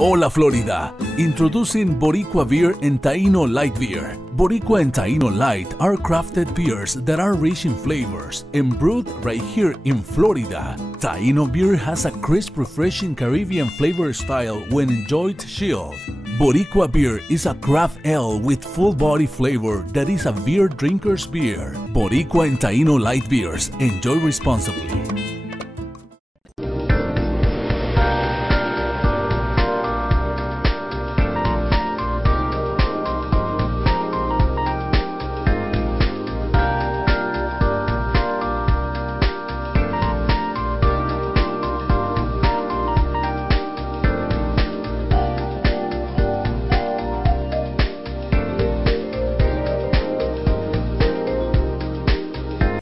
Hola Florida! Introducing Boricua Beer and Taino Light Beer. Boricua and Taino Light are crafted beers that are rich in flavors and brewed right here in Florida. Taino beer has a crisp, refreshing Caribbean flavor style when enjoyed chilled. Boricua beer is a craft ale with full body flavor that is a beer drinker's beer. Boricua and Taino Light Beers. Enjoy responsibly.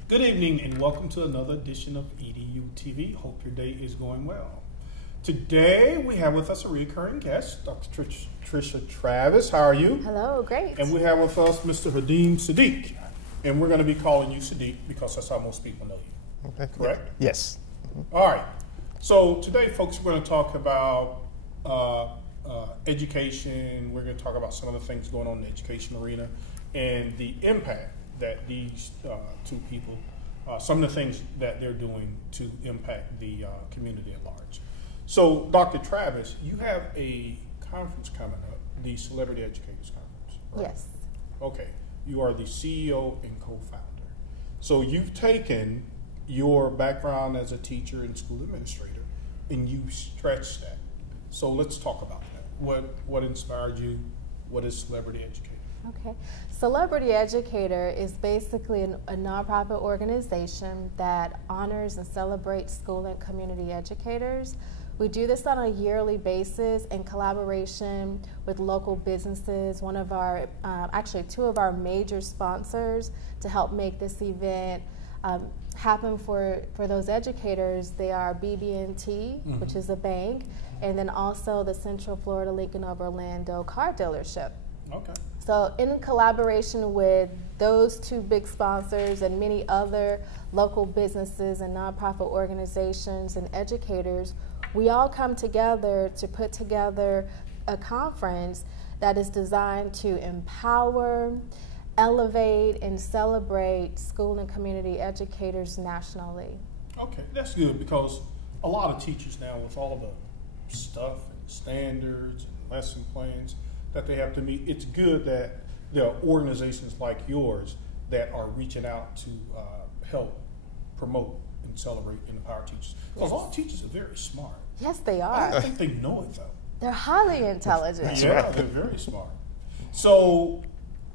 Good evening and welcome to another edition of EduTV. Hope your day is going well. Today we have with us a recurring guest, Dr. Tricia Travis. How are you? Hello, great. And we have with us Mr. Saddiq. And we're going to be calling you Saddiq because that's how most people know you. Okay. Correct? Yes. All right. So today, folks, we're going to talk about education. We're going to talk about some of the things going on in the education arena and the impact that these two people, some of the things that they're doing to impact the community at large. So, Dr. Travis, you have a conference coming up, the Celebrity Educators Conference. Right? Yes. Okay. You are the CEO and co-founder. So you've taken your background as a teacher and school administrator and you stretched that. So let's talk about that. What inspired you? What is Celebrity Educator? Okay. Celebrity Educator is basically a nonprofit organization that honors and celebrates school and community educators. We do this on a yearly basis in collaboration with local businesses, one of our, actually two of our major sponsors to help make this event happen for those educators. They are BB&T, which is a bank, and then also the Central Florida Lincoln of Orlando car dealership. Okay. So in collaboration with those two big sponsors and many other local businesses and nonprofit organizations and educators, we all come together to put together a conference that is designed to empower, elevate, and celebrate school and community educators nationally. Okay, that's good because a lot of teachers now with all the stuff and standards and lesson plans that they have to meet, it's good that there are organizations like yours that are reaching out to help promote and celebrate and empower teachers. Because all teachers are very smart. Yes, they are. I don't think they know it though. They're highly intelligent. Yeah, they're very smart. So,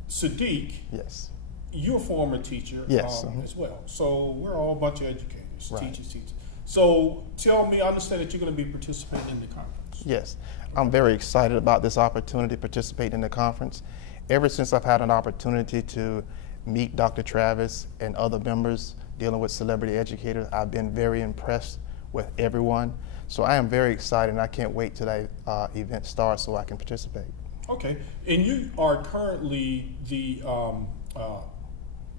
Saddiq, Yes. you're a former teacher Yes. As well. So we're all a bunch of educators, Right. teachers. So tell me, I understand that you're going to be participating in the conference. Yes. I'm very excited about this opportunity to participate in the conference. Ever since I've had an opportunity to meet Dr. Travis and other members dealing with celebrity educators, I've been very impressed with everyone. So I am very excited and I can't wait till that event starts so I can participate. Okay, and you are currently the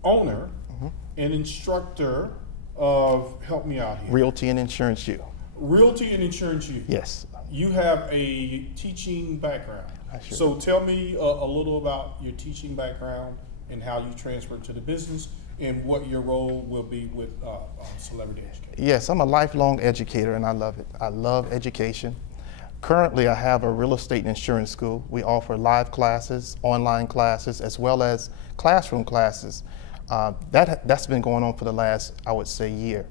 owner and instructor of, help me out here. Realty and Insurance U. Realty and Insurance U. Yes. You have a teaching background. I sure So tell me a little about your teaching background and how you transferred to the business and what your role will be with Celebrity Educator. Yes, I'm a lifelong educator and I love it. I love education. Currently, I have a real estate and insurance school. We offer live classes, online classes, as well as classroom classes. That's been going on for the last, I would say, year.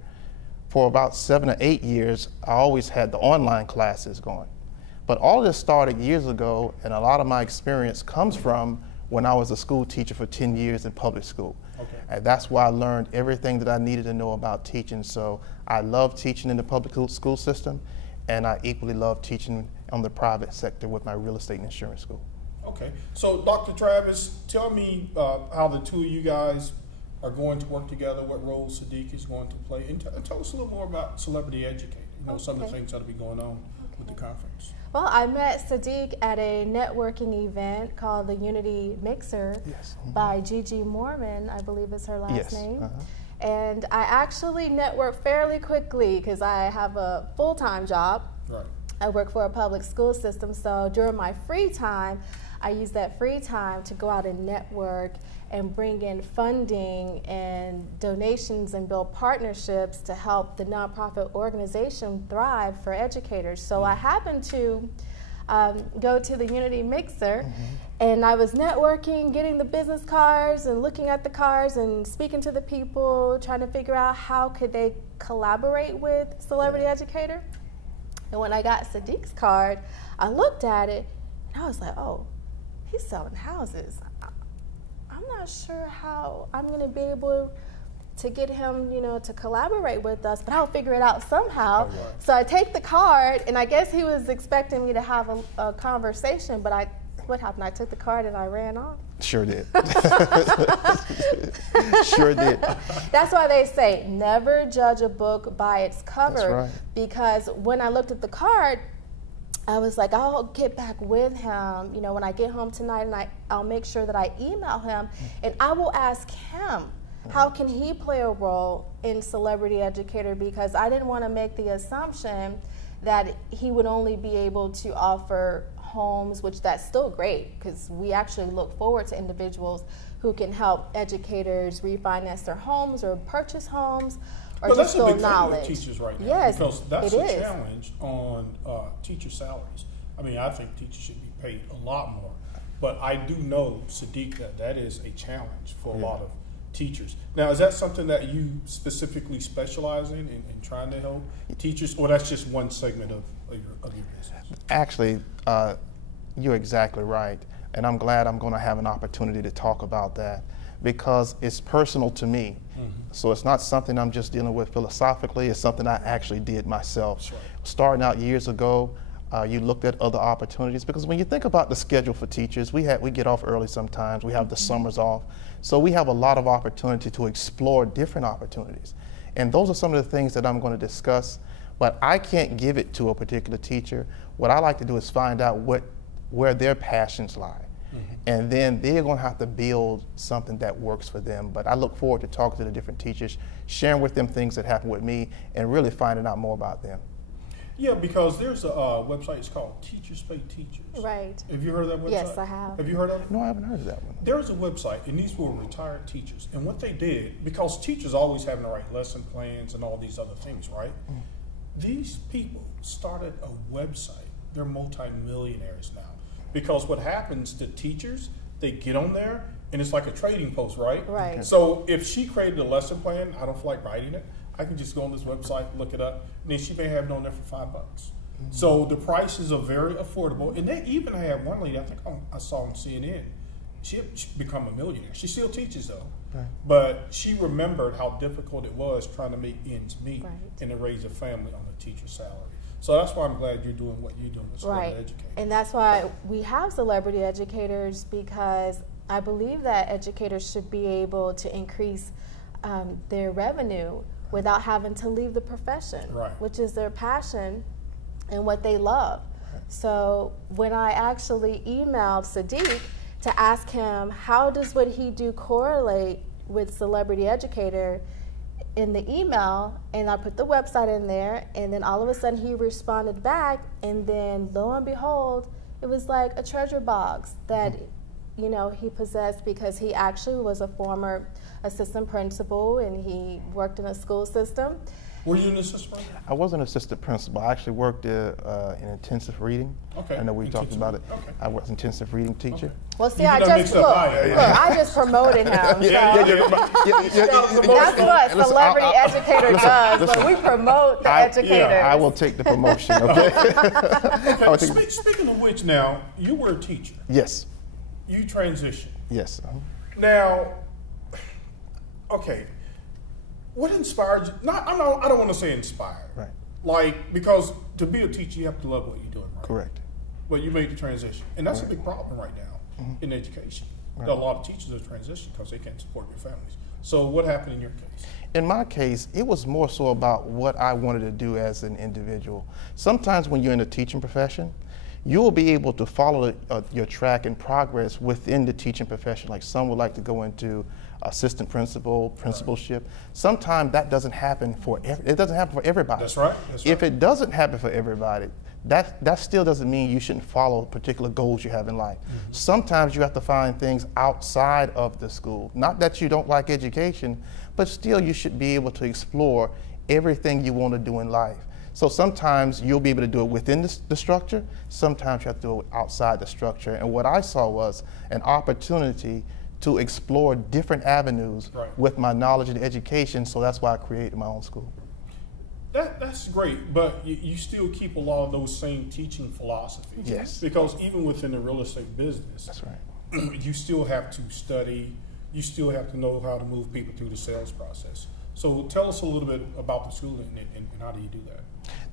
For about 7 or 8 years, I always had the online classes going. But all of this started years ago, and a lot of my experience comes from when I was a school teacher for 10 years in public school. Okay. And that's where I learned everything that I needed to know about teaching. So I love teaching in the public school system, and I equally love teaching on the private sector with my real estate and insurance school. Okay, so Dr. Travis, tell me how the two of you guys are going to work together, what role Saddiq is going to play, and tell us a little more about Celebrity Educator, some of the things that will be going on with the conference. Well, I met Saddiq at a networking event called the Unity Mixer by Gigi Mormon, I believe is her last name. And I actually networked fairly quickly because I have a full-time job. Right. I work for a public school system, so during my free time, I use that free time to go out and network and bring in funding and donations and build partnerships to help the nonprofit organization thrive for educators. So I happened to go to the Unity Mixer, and I was networking, getting the business cards and looking at the cards and speaking to the people, trying to figure out how could they collaborate with Celebrity Educator. And when I got Saddiq's card, I looked at it and I was like, oh, he's selling houses. I'm not sure how I'm going to be able to get him, you know, to collaborate with us, but I'll figure it out somehow. So I take the card, and I guess he was expecting me to have a conversation, but what happened? I took the card and I ran off. Sure did. Sure did. That's why they say never judge a book by its cover. That's right. Because when I looked at the card, I was like, I'll get back with him, you know, when I get home tonight, and I'll make sure that I email him, and I will ask him, how can he play a role in Celebrity Educator? Because I didn't want to make the assumption that he would only be able to offer homes, which that's still great, because we actually look forward to individuals who can help educators refinance their homes or purchase homes, or just build knowledge. That's a big thing with teachers right now, yes, because that's a challenge on teacher salaries. I mean, I think teachers should be paid a lot more, but I do know, Saddiq, that is a challenge for a lot of teachers. Now, is that something that you specifically specialize in trying to help teachers, or that's just one segment of your business? Actually, you're exactly right, and I'm glad I'm going to have an opportunity to talk about that, because it's personal to me. So it's not something I'm just dealing with philosophically, it's something I actually did myself. Right. Starting out years ago, you looked at other opportunities, because when you think about the schedule for teachers, we get off early sometimes, we have the summers off, so we have a lot of opportunity to explore different opportunities. And those are some of the things that I'm going to discuss, but I can't give it to a particular teacher. What I like to do is find out where their passions lie. And then they're going to have to build something that works for them. But I look forward to talking to the different teachers, sharing with them things that happen with me, and really finding out more about them. Yeah, because there's a website, it's called Teachers Pay Teachers. Right. Have you heard of that website? Yes, I have. Have you heard of it? No, I haven't heard of that one. There's a website, and these were retired teachers. And what they did, because teachers always having to write lesson plans and all these other things, right? These people started a website. They're multimillionaires now. Because what happens to teachers, they get on there, and it's like a trading post, right? Right. Okay. So if she created a lesson plan, I don't feel like writing it, I can just go on this website, look it up, and then she may have it on there for $5. So the prices are very affordable. And they even have one lady, I think I saw on CNN, she become a millionaire. She still teaches though. Right. But she remembered how difficult it was trying to make ends meet and to raise a family on a teacher's salary. So that's why I'm glad you're doing what you're doing as Celebrity Educator. And that's why we have Celebrity Educators, because I believe that educators should be able to increase their revenue without having to leave the profession, which is their passion and what they love. So when I actually emailed Saddiq to ask him how does what he do correlate with Celebrity Educator in the email, and I put the website in there, and then all of a sudden he responded back, and then lo and behold, it was like a treasure box that you know he possessed, because he actually was a former assistant principal and he worked in a school system. Were you an assistant? I was an assistant principal. I actually worked in intensive reading. Okay. I know we talked about it. Okay. I was an intensive reading teacher. Okay. Well, see, I just promoted him. That's what Celebrity Educator does. But we promote the educators. Yeah, I will take the promotion. Okay. Speaking of which, now you were a teacher. Yes. You transitioned. Yes. Now, okay. What inspired you? I don't want to say inspired. Right. Like, because to be a teacher, you have to love what you're doing, right? Correct. But you made the transition. And that's a big problem right now in education. Right. There are a lot of teachers that transition because they can't support their families. So what happened in your case? In my case, it was more so about what I wanted to do as an individual. Sometimes when you're in the teaching profession, you will be able to follow your track and progress within the teaching profession. Like some would like to go into assistant principal, principalship. Sometimes that doesn't happen for everybody. That's right. If it doesn't happen for everybody, that still doesn't mean you shouldn't follow particular goals you have in life. Sometimes you have to find things outside of the school. Not that you don't like education, but still you should be able to explore everything you want to do in life. So sometimes you'll be able to do it within the structure, sometimes you have to do it outside the structure. And what I saw was an opportunity to explore different avenues with my knowledge and education, so that's why I created my own school. That's great, but you still keep a lot of those same teaching philosophies. Yes. Because even within the real estate business, that's right. You still have to study, you still have to know how to move people through the sales process. So tell us a little bit about the school and how do you do that?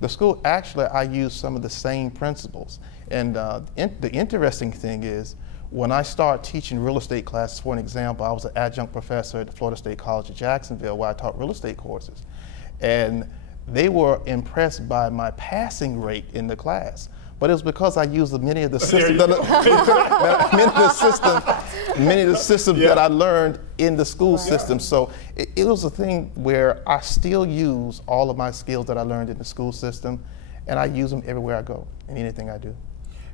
The school, actually, I use some of the same principles. And the interesting thing is, when I started teaching real estate classes, for an example, I was an adjunct professor at the Florida State College of Jacksonville where I taught real estate courses. And they were impressed by my passing rate in the class. But it was because I used many of the systems that I learned in the school system. So it was a thing where I still use all of my skills that I learned in the school system, and I use them everywhere I go, in anything I do.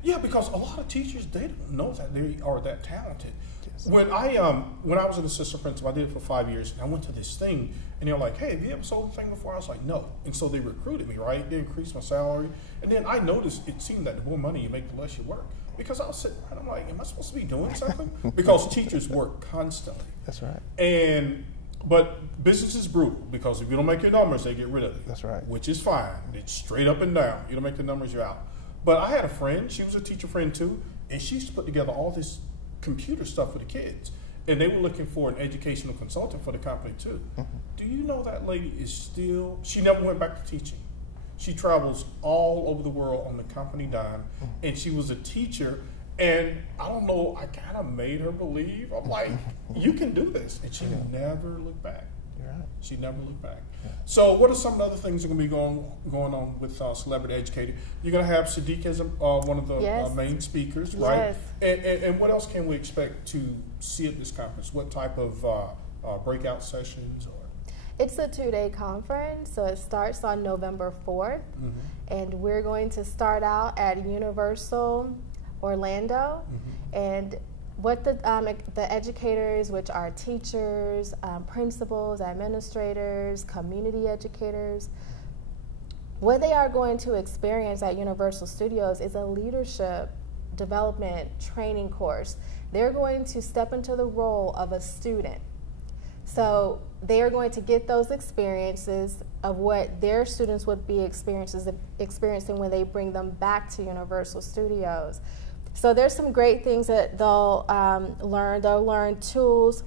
Yeah, because a lot of teachers, they don't know that they are that talented. Yes. When I was an assistant principal, I did it for 5 years, and I went to this thing, and they were like, hey, have you ever sold a thing before? I was like, no. And so they recruited me, right? They increased my salary. And then I noticed it seemed that the more money you make, the less you work. Because I was sitting around, I'm like, am I supposed to be doing something? Because teachers work constantly. That's right. But business is brutal, because if you don't make your numbers, they get rid of you. That's right. Which is fine. It's straight up and down. You don't make the numbers, you're out. But I had a friend, she was a teacher friend too, and she used to put together all this computer stuff for the kids. And they were looking for an educational consultant for the company too. Do you know that lady is still, she never went back to teaching. She travels all over the world on the company dime, and she was a teacher, and I don't know, I kind of made her believe, I'm like, you can do this. And she never looked back. You're right. She never looked back. Yeah. So what are some of the other things that are going to be going on with Celebrity Educator? You're going to have Saddiq as one of the main speakers, right? And what else can we expect to see at this conference? What type of breakout sessions? Or? It's a 2-day conference, so it starts on November 4th, and we're going to start out at Universal Orlando, and what the educators, which are teachers, principals, administrators, community educators, what they are going to experience at Universal Studios is a leadership development training course. They're going to step into the role of a student. So they are going to get those experiences of what their students would be experiencing when they bring them back to Universal Studios. So there's some great things that they'll learn. They'll learn tools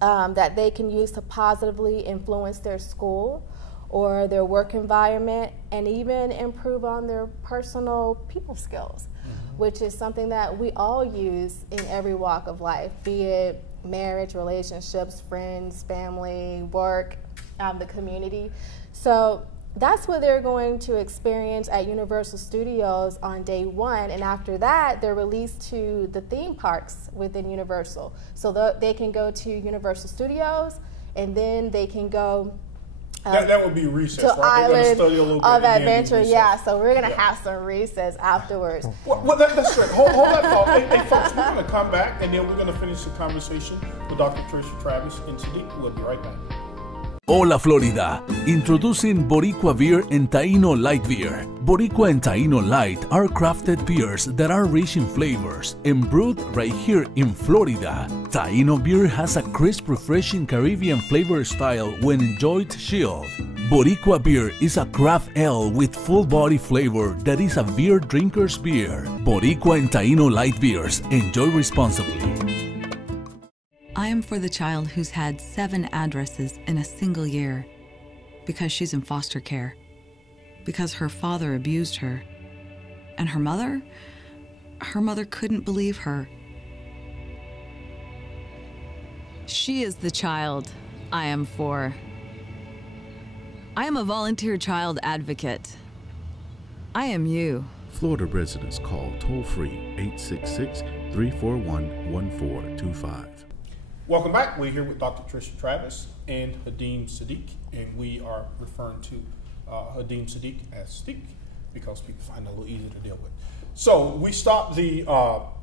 that they can use to positively influence their school or their work environment, and even improve on their personal people skills, which is something that we all use in every walk of life, be it marriage, relationships, friends, family, work, the community. So that's what they're going to experience at Universal Studios on day 1, and after that, they're released to the theme parks within Universal. So they can go to Universal Studios, and then they can go that would be recess, to right? Island of Adventure. Yeah, so we're going to have some recess afterwards. Well, that's right. Hold that thought. Hey, folks, we're going to come back, and then we're going to finish the conversation with Dr. Tricia Travis and Saddiq. We'll be right back. Hola Florida, introducing Boricua Beer and Taino Light Beer. Boricua and Taino Light are crafted beers that are rich in flavors and brewed right here in Florida. Taino beer has a crisp, refreshing Caribbean flavor style when enjoyed chilled. Boricua beer is a craft ale with full body flavor that is a beer drinker's beer. Boricua and Taino Light Beers, enjoy responsibly. I am for the child who's had 7 addresses in a single year because she's in foster care, because her father abused her, and her mother couldn't believe her. She is the child I am for. I am a volunteer child advocate. I am you. Florida residents call toll-free 866-341-1425. Welcome back. We're here with Dr. Tricia Travis and Hadeem Saddiq, and we are referring to Hadeem Saddiq as Saddiq. because people find it a little easier to deal with. So we stopped the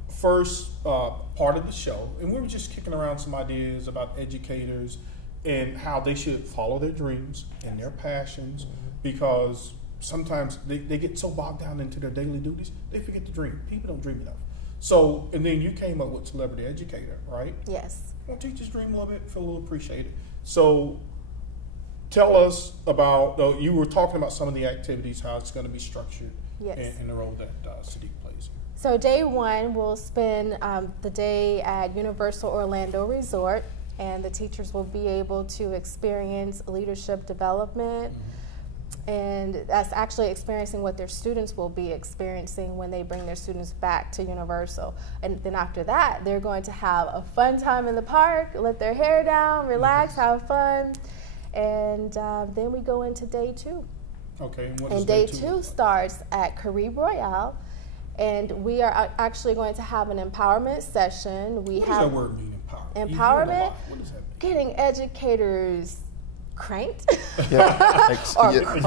first part of the show, and we were just kicking around some ideas about educators and how they should follow their dreams and their passions, because sometimes they get so bogged down into their daily duties, they forget to dream. People don't dream enough. So, and then you came up with Celebrity Educator, right? Yes. Well, teachers dream a little bit, feel a little appreciated. So tell us about, you were talking about some of the activities, how it's going to be structured, yes, and the role that Saddiq plays. So day one, we'll spend the day at Universal Orlando Resort, and the teachers will be able to experience leadership development, and that's actually experiencing what their students will be experiencing when they bring their students back to Universal. And then after that, they're going to have a fun time in the park, let their hair down, relax, have fun, and then we go into day two. Okay, and what and is day two starts at Carib Royale, and we are actually going to have an empowerment session. What does that word mean, empowerment? Empowerment? What does that mean? Getting educators cranked. Get them excited, get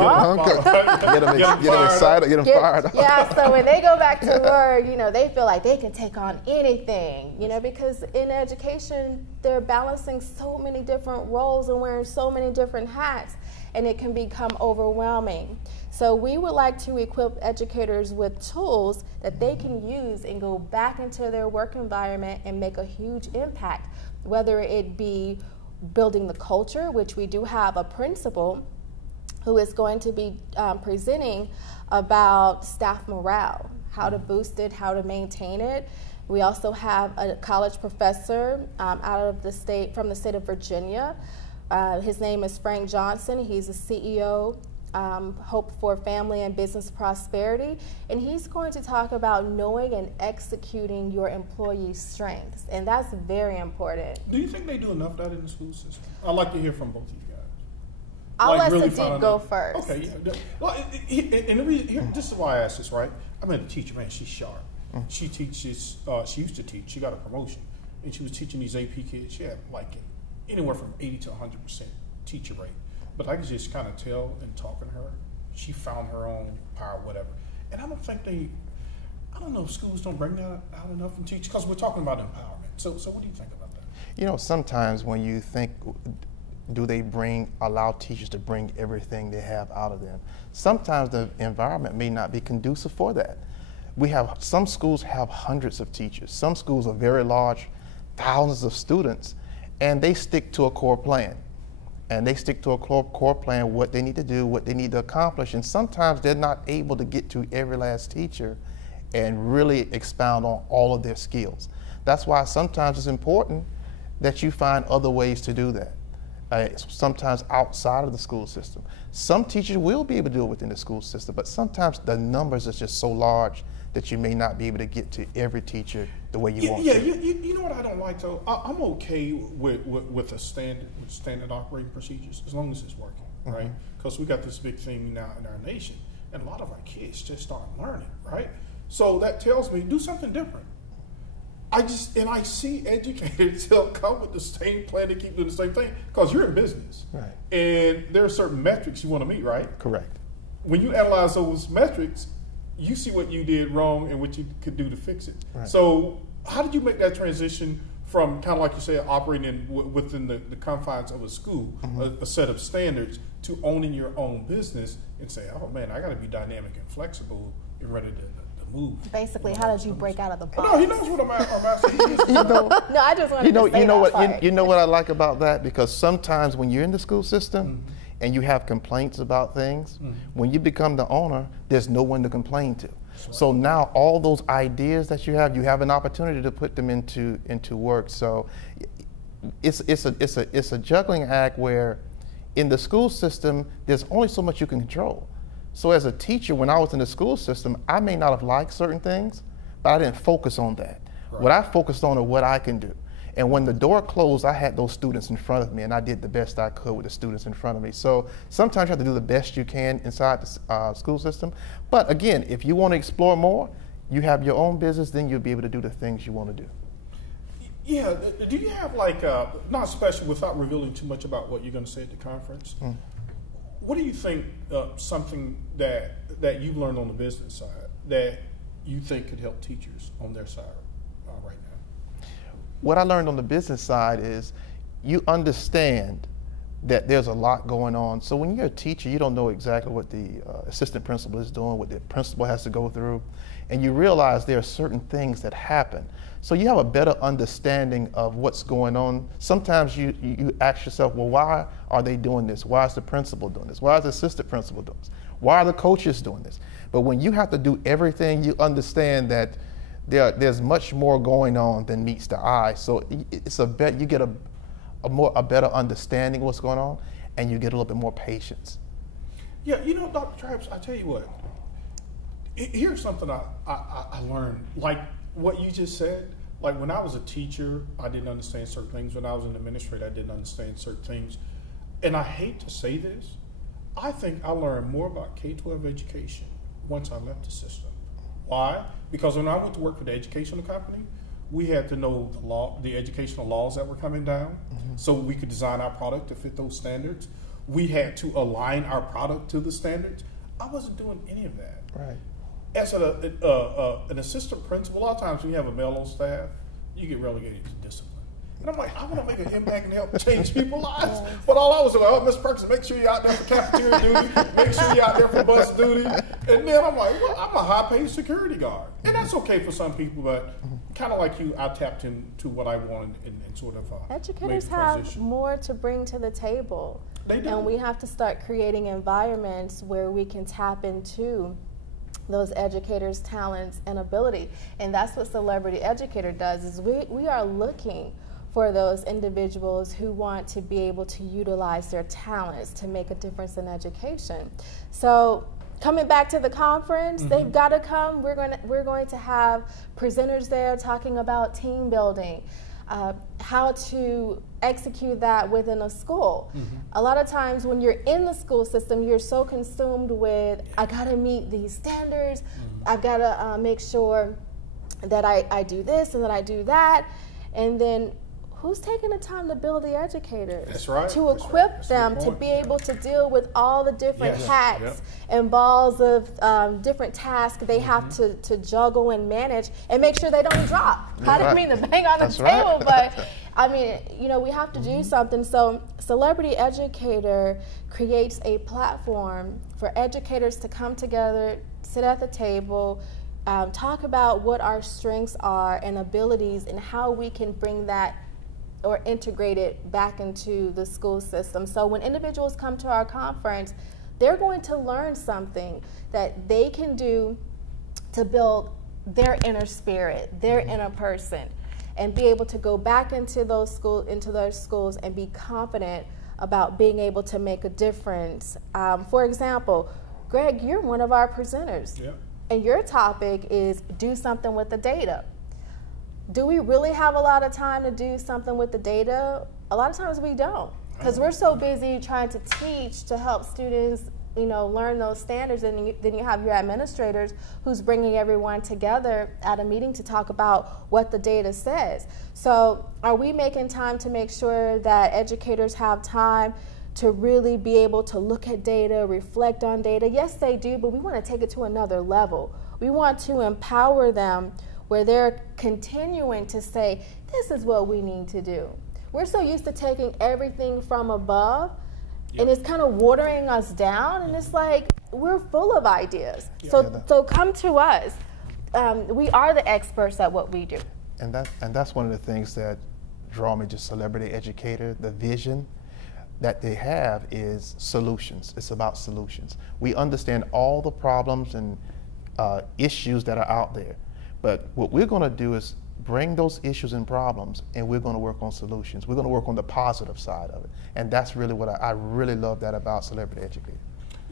them fired up. Yeah, so when they go back to work, you know, they feel like they can take on anything, you know, because in education, they're balancing so many different roles and wearing so many different hats, and it can become overwhelming. So we would like to equip educators with tools that they can use and go back into their work environment and make a huge impact, whether it be building the culture, which we do have a principal who is going to be presenting about staff morale, how to boost it, how to maintain it. We also have a college professor out of the state, from the state of Virginia. His name is Frank Johnson. He's a CEO, Hope for Family and Business Prosperity, and he's going to talk about knowing and executing your employees' strengths, and that's very important. Do you think they do enough of that in the school system? I'd like to hear from both of you guys. I'll let Saddiq go first. Okay, yeah. Well, and the reason, this is why I asked this, right? I met a teacher, man, she's sharp. She teaches, she used to teach, she got a promotion, and she was teaching these AP kids. She had like anywhere from 80 to 100% teacher rate. But I could just kind of tell in talking to her, she found her own power, whatever. And I don't think I don't know if schools don't bring that out enough in teachers, because we're talking about empowerment. So what do you think about that? You know, sometimes when you think, do they allow teachers to bring everything they have out of them? Sometimes the environment may not be conducive for that. Some schools have hundreds of teachers. Some schools are very large, thousands of students, and they stick to a core plan. And they stick to a core plan, what they need to do, what they need to accomplish. And sometimes they're not able to get to every last teacher and really expound on all of their skills. That's why sometimes it's important that you find other ways to do that. Sometimes outside of the school system. Some teachers will be able to do it within the school system, but sometimes the numbers are just so large that you may not be able to get to every teacher the way you want to. Yeah, you know what I don't like though? I'm okay with a standard operating procedures as long as it's working, right? Because we got this big thing now in our nation, and a lot of our kids just start learning, right? So that tells me do something different. I see educators, they'll come with the same plan to keep doing the same thing, because you're in business, right? And there are certain metrics you want to meet, right? Correct. When you analyze those metrics, you see what you did wrong and what you could do to fix it. Right. So how did you make that transition from kind of like you said, operating within the confines of a school, a set of standards, to owning your own business and say, oh man, I got to be dynamic and flexible and ready to move. Basically, how did you break out of the box? No, he knows what I'm asking. No, I just wanted to say you know what I like about that? Because sometimes when you're in the school system, and you have complaints about things, when you become the owner, there's no one to complain to. So now all those ideas that you have an opportunity to put them into work. So it's a juggling act where in the school system, there's only so much you can control. So as a teacher, when I was in the school system, I may not have liked certain things, but I didn't focus on that. Right. What I focused on is what I can do. And when the door closed, I had those students in front of me, and I did the best I could with the students in front of me. So sometimes you have to do the best you can inside the school system. But again, if you want to explore more, you have your own business, then you'll be able to do the things you want to do. Yeah, do you have like, not special without revealing too much about what you're going to say at the conference, what do you think something that you've learned on the business side that you think could help teachers on their side right now? What I learned on the business side is you understand that there's a lot going on. So when you're a teacher, you don't know exactly what the assistant principal is doing, what the principal has to go through, and you realize there are certain things that happen. So you have a better understanding of what's going on. Sometimes you ask yourself, well, why are they doing this? Why is the principal doing this? Why is the assistant principal doing this? Why are the coaches doing this? But when you have to do everything, you understand that there's much more going on than meets the eye. So it's you get a better understanding of what's going on, and you get a little bit more patience. Yeah, you know, Dr. Travis, I tell you what, here's something I learned. Like what you just said, like when I was a teacher, I didn't understand certain things. When I was an administrator, I didn't understand certain things. And I hate to say this, I think I learned more about K-12 education once I left the system. Why? Because when I went to work for the educational company, we had to know the educational laws that were coming down, so we could design our product to fit those standards. We had to align our product to the standards. I wasn't doing any of that. Right. As an assistant principal, a lot of times when you have a male on staff, you get relegated to discipline. And I'm like, I want to make an impact and help change people's lives. But all I was doing, oh, Ms. Perkins, make sure you're out there for cafeteria duty, make sure you're out there for bus duty. And then I'm like, well, I'm a high-paid security guard. And that's okay for some people, but kind of like you, I tapped into what I wanted and sort of educators have more to bring to the table. They do. And we have to start creating environments where we can tap into those educators' talents and ability. And that's what Celebrity Educator does, is we are looking for those individuals who want to be able to utilize their talents to make a difference in education. So coming back to the conference, they've got to come. We're going to have presenters there talking about team building, how to execute that within a school. A lot of times when you're in the school system, you're so consumed with, I gotta meet these standards, I've gotta make sure that I do this and that I do that, and then who's taking the time to build the educators? That's right. To equip them to be able to deal with all the different hats and balls of different tasks they have to juggle and manage and make sure they don't drop. I didn't mean to bang on the table, but I mean, you know, we have to do something. So Celebrity Educator creates a platform for educators to come together, sit at the table, talk about what our strengths are and abilities and how we can bring that or integrate it back into the school system. So when individuals come to our conference, they're going to learn something that they can do to build their inner spirit, their inner person, and be able to go back into those schools and be confident about being able to make a difference. For example, Greg, you're one of our presenters, and your topic is do something with the data. Do we really have a lot of time to do something with the data? A lot of times we don't, because we're so busy trying to teach to help students, you know, learn those standards, and then you have your administrators who's bringing everyone together at a meeting to talk about what the data says. So are we making time to make sure that educators have time to really be able to look at data, reflect on data? Yes, they do, but we want to take it to another level. We want to empower them where they're continuing to say, this is what we need to do. We're so used to taking everything from above, and it's kind of watering us down, and it's like, we're full of ideas. So come to us. We are the experts at what we do. And that's one of the things that draw me to Celebrity Educator. The vision that they have is solutions. It's about solutions. We understand all the problems and issues that are out there. But what we're going to do is bring those issues and problems, and we're going to work on solutions. We're going to work on the positive side of it. And that's really what I really love that about Celebrity Educator.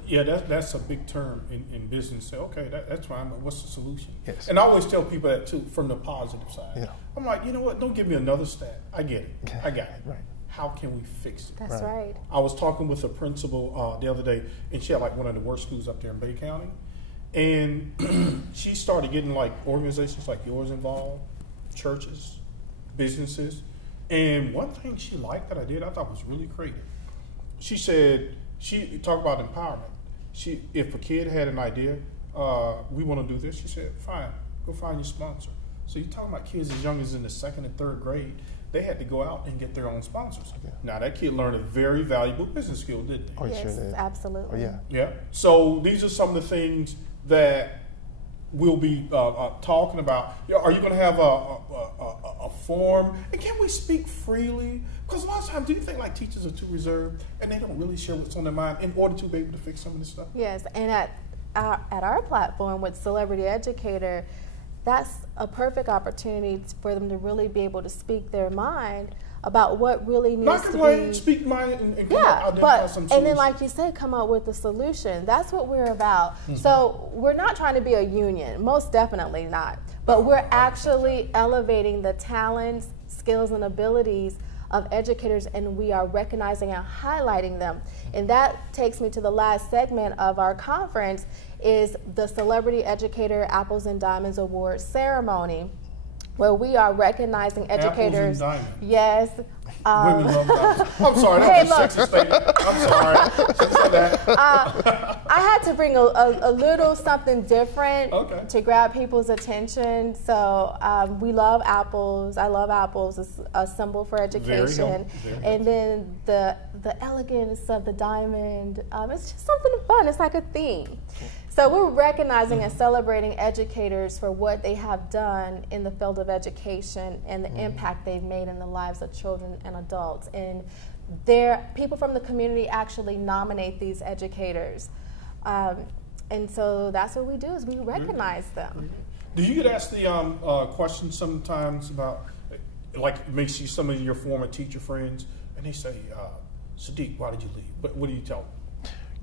Yeah, that's a big term in business. Say, okay, that's fine, but what's the solution? Yes. And I always tell people that too, from the positive side. Yeah. I'm like, you know what, don't give me another stat. I get it. I got it. Right. How can we fix it? That's right. I was talking with a principal the other day, and she had like one of the worst schools up there in Bay County. And she started getting like organizations like yours involved, churches, businesses. And one thing she liked that I did, I thought was really creative. She said, She talked about empowerment. If a kid had an idea, we want to do this, she said, fine, go find your sponsor. So you're talking about kids as young as in the 2nd and 3rd grade, they had to go out and get their own sponsors. Yeah. Now that kid learned a very valuable business skill, didn't they? Oh, yes, sure did. Absolutely. Oh, yeah. Yeah. So these are some of the things that we'll be talking about. Are you going to have a forum? And can we speak freely? Because a lot of times, do you think like teachers are too reserved and they don't really share what's on their mind in order to be able to fix some of this stuff? Yes, and at our platform with Celebrity Educator, that's a perfect opportunity for them to really be able to speak their mind about what really needs to be. Speak mind and yeah, identify some solutions. And then, like you said, come up with a solution. That's what we're about. Mm-hmm. So we're not trying to be a union, most definitely not. But we're actually elevating the talents, skills, and abilities of educators, and we are recognizing and highlighting them. And that takes me to the last segment of our conference, is the Celebrity Educator Apples and Diamonds Award ceremony, where we are recognizing educators. Apples and diamonds. Yes. Women love diamonds. I'm sorry, that was a sexist statement. I'm sorry. She said that. I had to bring a little something different to grab people's attention. So we love apples. I love apples. It's a symbol for education. And then the elegance of the diamond. It's just something fun. It's like a theme. So we're recognizing and celebrating educators for what they have done in the field of education and the impact they've made in the lives of children and adults. And people from the community actually nominate these educators. And so that's what we do, is we recognize them. Do you get asked the question sometimes about, like, makes you some of your former teacher friends, and they say, Saddiq, why did you leave? What do you tell them?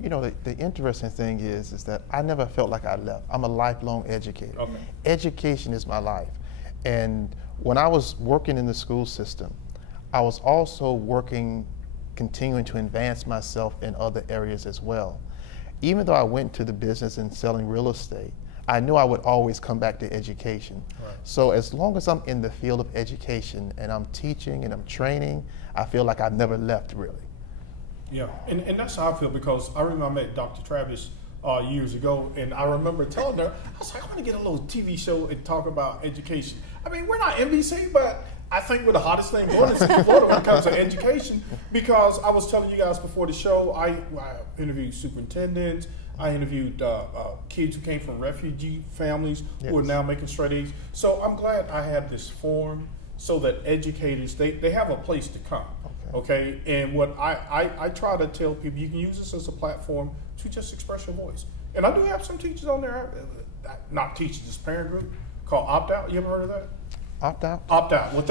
You know, the interesting thing is that I never felt like I left. I'm a lifelong educator. Okay. Education is my life. And when I was working in the school system, I was also continuing to advance myself in other areas as well. Even though I went to the business and selling real estate, I knew I would always come back to education. Right. So as long as I'm in the field of education and I'm teaching and I'm training, I feel like I've never left, really. Yeah, and that's how I feel, because I remember I met Dr. Travis years ago, and I remember telling her, I was like, I want to get a little TV show and talk about education. I mean, we're not NBC, but I think we're the hottest thing going in Florida when it comes to education, because I was telling you guys before the show, I interviewed superintendents, I interviewed kids who came from refugee families who are now making straight A's. So I'm glad I have this forum so that educators, they have a place to come. Okay, and what I try to tell people, you can use this as a platform to just express your voice. And I do have some teachers on there, not teachers, this parent group called Opt Out. You ever heard of that? Opt Out? Opt Out. What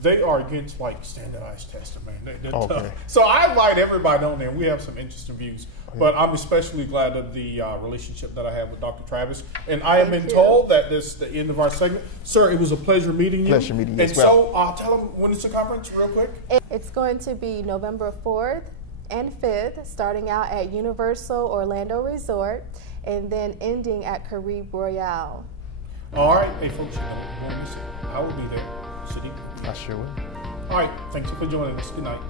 they are against, like, standardized testing, man. They're tough. So I invite everybody on there. We have some interesting views. But I'm especially glad of the relationship that I have with Dr. Travis. And I have been told that this is the end of our segment. Sir, it was a pleasure meeting you. Pleasure meeting you as well. And so tell them when it's a conference real quick. It's going to be November 4th and 5th, starting out at Universal Orlando Resort and then ending at Carib Royale. All right. Hey, folks, you know, won't miss it. I will be there. Saddiq. I sure will. All right. Thanks for joining us. Good night.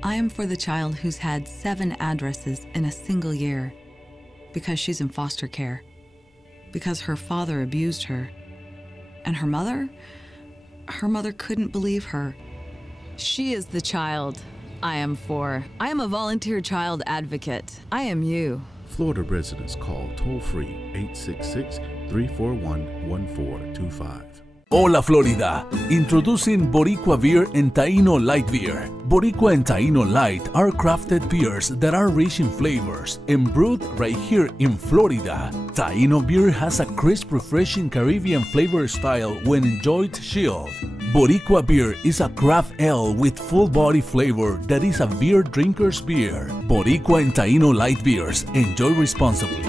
I am for the child who's had 7 addresses in a single year, because she's in foster care, because her father abused her, and her mother couldn't believe her. She is the child I am for. I am a volunteer child advocate. I am you. Florida residents call toll-free 866-341-1425. Hola Florida, introducing Boricua Beer and Taino Light Beer. Boricua and Taino Light are crafted beers that are rich in flavors and brewed right here in Florida. Taino beer has a crisp, refreshing Caribbean flavor style when enjoyed chilled. Boricua beer is a craft ale with full body flavor that is a beer drinker's beer. Boricua and Taino Light Beers, enjoy responsibly.